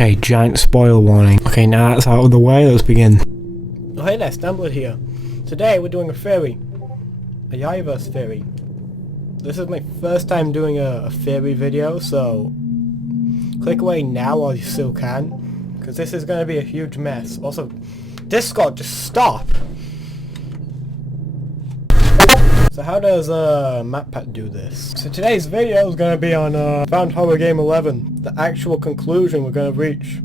Okay, giant spoiler warning. Okay, now that's out of the way, let's begin. Oh hey there, Stumbler here. Today we're doing a theory. A Universe theory. This is my first time doing a theory video, so click away now while you still can, because this is going to be a huge mess. Also, Discord, just stop! So how does MatPat do this? So today's video is going to be on Found Horror Game 11, the actual conclusion we're going to reach.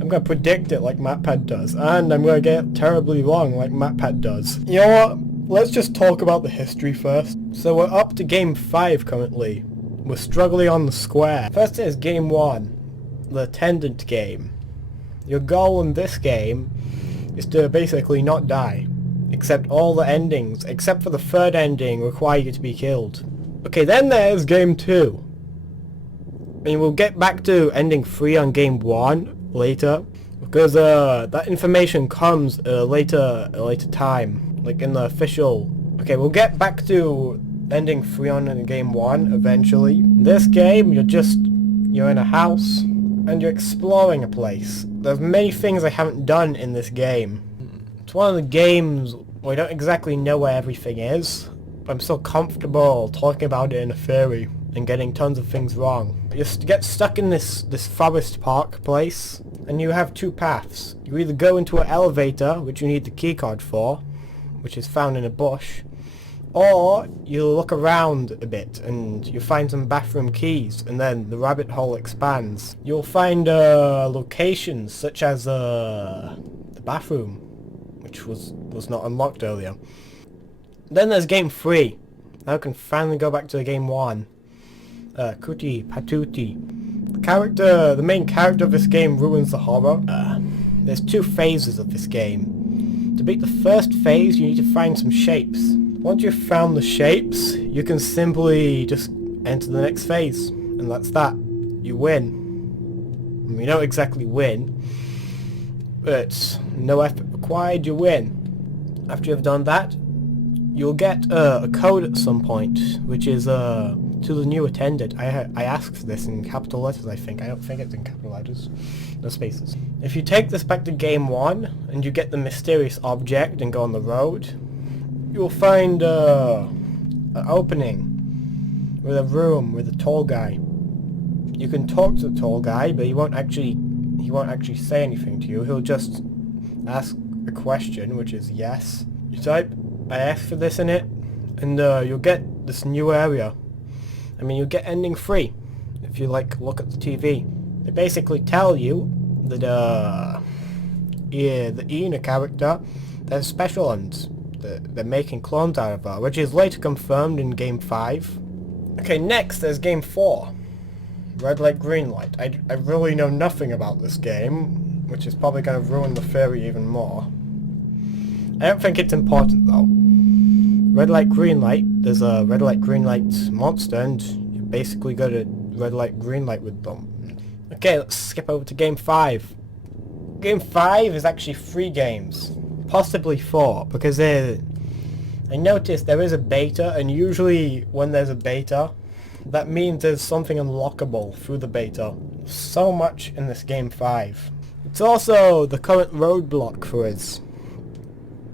I'm going to predict it like MatPat does, and I'm going to get it terribly wrong like MatPat does. You know what? Let's just talk about the history first. So we're up to Game 5 currently. We're struggling on the square. First is Game 1, the attendant game. Your goal in this game is to basically not die. Except all the endings, except for the third ending, require you to be killed. Okay, then there's Game 2. I mean, we'll get back to ending 3 on Game 1 later, because that information comes a later time, like in the official... Okay, we'll get back to ending 3 on Game 1 eventually. In this game, you're in a house, and you're exploring a place. There's many things I haven't done in this game. It's one of the games where I don't exactly know where everything is, but I'm so comfortable talking about it in a theory and getting tons of things wrong. You get stuck in this forest park place, and you have two paths. You either go into an elevator, which you need the keycard for, which is found in a bush, or you look around a bit and you find some bathroom keys, and then the rabbit hole expands. You'll find locations such as the bathroom, which was not unlocked earlier. Then there's Game 3. Now I can finally go back to Game 1. Kuti Patuti. The main character of this game ruins the horror. There's two phases of this game. To beat the first phase, you need to find some shapes. Once you've found the shapes, you can simply just enter the next phase. And that's that. You win. I mean, you don't exactly win, but no effort required, you win. After you've done that, you'll get a code at some point, which is to the new attendant. I asked for this in capital letters, I think. I don't think it's in capital letters. No spaces. If you take this back to Game 1, and you get the mysterious object and go on the road, you'll find an opening with a room with a tall guy. You can talk to the tall guy, but he won't actually say anything to you. He'll just ask a question, which is yes. You type, I asked for this in it, and you'll get this new area. I mean, you'll get ending 3, if you look at the TV. They basically tell you that the Ina character, they're special ones. They're making clones out of her, which is later confirmed in Game 5. Okay, next there's Game 4. Red light, green light. I really know nothing about this game, which is probably going to ruin the theory even more. I don't think it's important though. Red light, green light. There's a red light, green light monster, and you basically go to red light, green light with them. Okay, let's skip over to Game 5. Game 5 is actually 3 games. Possibly 4, because I noticed there is a beta, and usually when there's a beta, that means there's something unlockable through the beta. So much in this Game 5. It's also the current roadblock for us,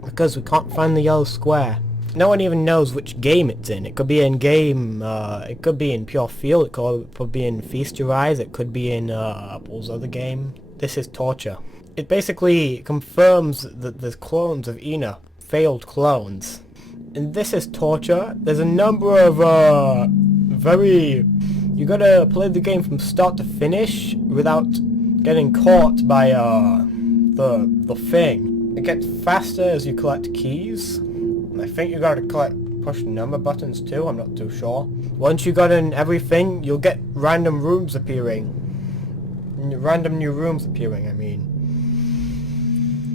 because we can't find the yellow square. No one even knows which game it's in. It could be in it could be in Pure Field, it could be in Feast Your Eyes, it could be in what was the other game? This is Torture. It basically confirms that there's clones of Ina, failed clones. And This is Torture. There's a number of you gotta play the game from start to finish without getting caught by the thing. It gets faster as you collect keys. I think you gotta push number buttons too, I'm not too sure. Once you got in everything, you'll get random rooms appearing. Random new rooms appearing, I mean.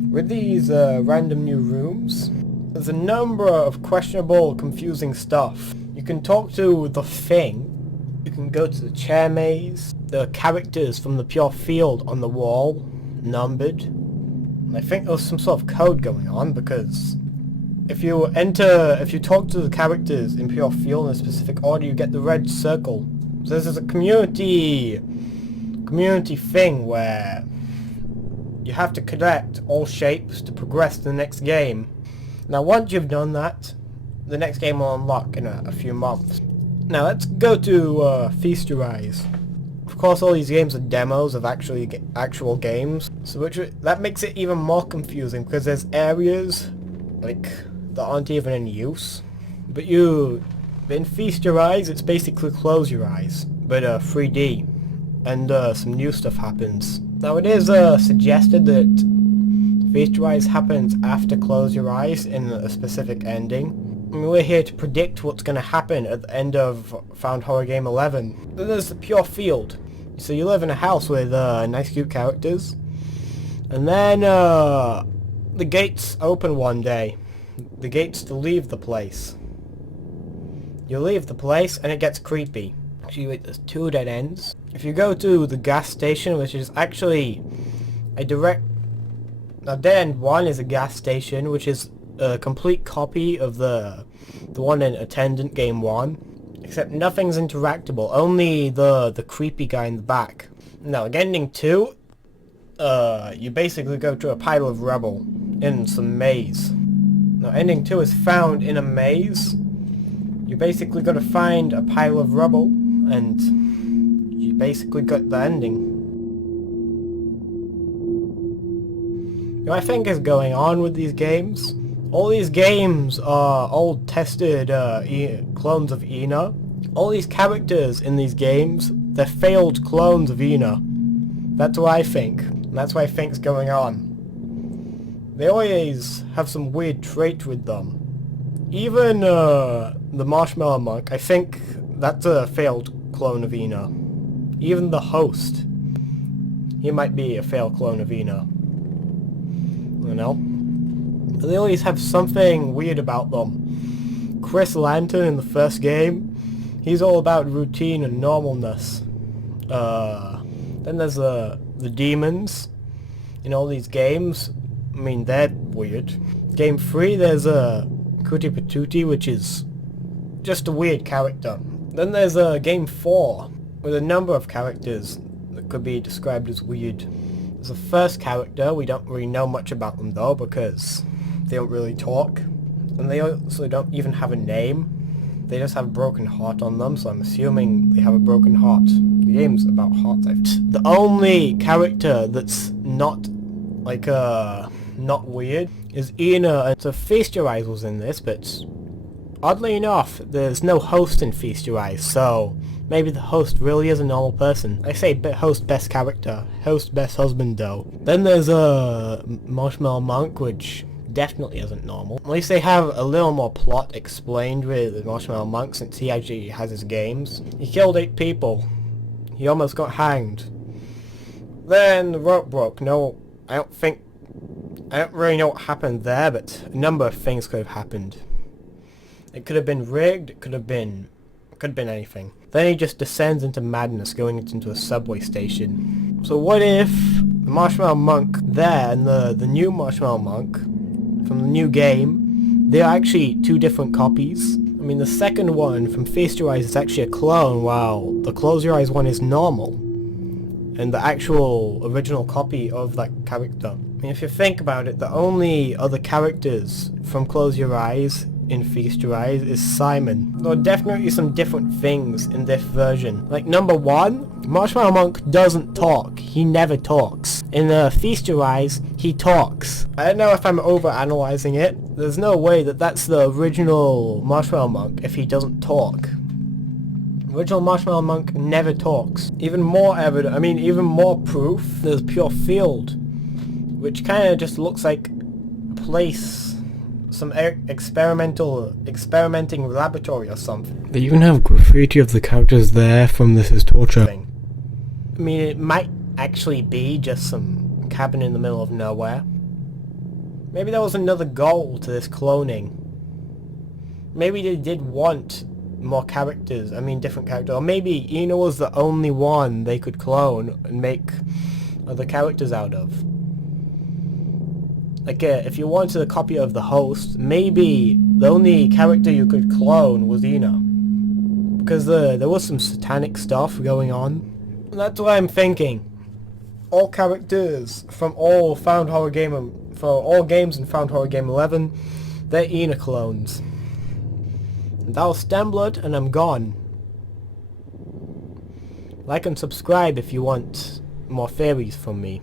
With these random new rooms, there's a number of questionable, confusing stuff. You can talk to the thing, you can go to the chair maze, there are characters from the Pure Field on the wall, numbered. And I think there's some sort of code going on, because if you talk to the characters in Pure Field in a specific order, you get the red circle. So this is a community community thing where you have to collect all shapes to progress to the next game. Now once you've done that, the next game will unlock in a few months. Now let's go to Feast Your Eyes. Of course all these games are demos of actual games, so that makes it even more confusing because there's areas like that aren't even in use. But in Feast Your Eyes it's basically Close Your Eyes, but 3D, and some new stuff happens. Now it is suggested that Feast Your Eyes happens after Close Your Eyes in a specific ending. I mean, we're here to predict what's going to happen at the end of Found Horror Game 11. Then there's the pure field. So you live in a house with nice cute characters, and then the gates open one day. The gates to leave the place. You leave the place and it gets creepy. Actually wait, there's two dead ends. If you go to the gas station, which is actually a direct... Now dead end 1 is a gas station, which is a complete copy of the one in Attendant Game 1, except nothing's interactable, only the creepy guy in the back. Now, like ending 2, you basically go to a pile of rubble in some maze. Now, ending 2 is found in a maze. You basically got to find a pile of rubble, and you basically got the ending. What I think is going on with these games, all these games are old tested clones of Ina. All these characters in these games, they're failed clones of Ina. That's what I think. And that's what I think's going on. They always have some weird trait with them. Even the Marshmellow monk, I think that's a failed clone of Ina. Even the host, he might be a failed clone of Ina. You know? They always have something weird about them. Chris Lantern in the first game, he's all about routine and normalness. Then there's the demons in all these games. I mean, they're weird. Game 3, there's Kuti Patootie, which is just a weird character. Then there's Game 4, with a number of characters that could be described as weird. There's the first character, we don't really know much about them though, because they don't really talk. And they also don't even have a name. They just have a broken heart on them, so I'm assuming they have a broken heart. The game's about hearts. The only character that's not, like, not weird is Ina. And so Feast Your Eyes was in this, but oddly enough, there's no host in Feast Your Eyes, so maybe the host really is a normal person. I say host best character, host best husband though. Then there's a Marshmellow monk, which definitely isn't normal. At least they have a little more plot explained with the Marshmellow monk, since he actually has his games. He killed 8 people. He almost got hanged. Then the rope broke. No, I don't really know what happened there, but a number of things could have happened. It could have been rigged, it could have been anything. Then he just descends into madness, going into a subway station. So what if the Marshmellow monk there and the new Marshmellow monk from the new game, they're actually 2 different copies? I mean, the second one from Feast Your Eyes is actually a clone, while the Close Your Eyes one is normal. And the actual original copy of that character. I mean, if you think about it, the only other characters from Close Your Eyes in Feast Your Eyes is Simon. There are definitely some different things in this version. Like, number 1, Marshmellow monk doesn't talk. He never talks. In Feast Your Eyes, he talks. I don't know if I'm over-analyzing it. There's no way that that's the original Marshmellow monk if he doesn't talk. Original Marshmellow monk never talks. Even more proof, there's Pure Field, which kind of just looks like a place, some experimenting laboratory or something. They even have graffiti of the characters there from This Is Torture. I mean, it might actually be just some cabin in the middle of nowhere. Maybe there was another goal to this cloning. Maybe they did want more characters, different characters, or maybe Ina was the only one they could clone and make other characters out of. Like, if you wanted a copy of the host, maybe the only character you could clone was Ina. Because there was some satanic stuff going on That's what I'm thinking. All characters from all Found Horror Game for all games in Found Horror Game 11, they're Ena clones. And that was Stemblood, and I'm gone. Like and subscribe if you want more theories from me.